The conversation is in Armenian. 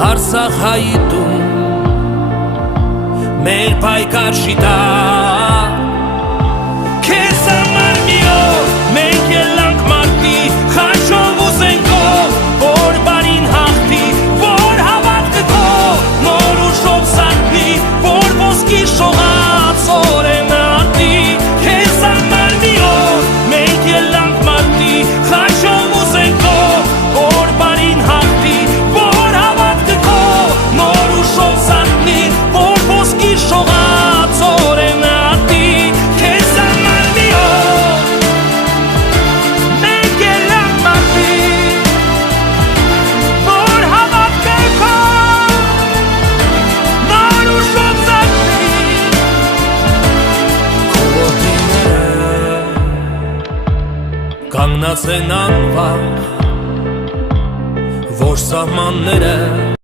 Արցախայիդում մեր պայքար շիտա քեզ համար մի օր մենք ելանք մարտի խաչով ուզենքով որ բարին հաղթի որ հավատքը քո նոր ուժով սարքնի որ ոսկի շողած օրենը արտի քեզ համար մի օր մենք ելանք մարտի խաչով ուզենքով որ բարին հաղթի որ հավատքը քո նոր ուժով սարքնի որ ոսկի շողած օրենը արտի քեզ համար մի օր մենք ելանք մարտի որ հավատքը քո նոր ուժով սարքնի քո ոտիները կանգնած են անվախ որ սահմանները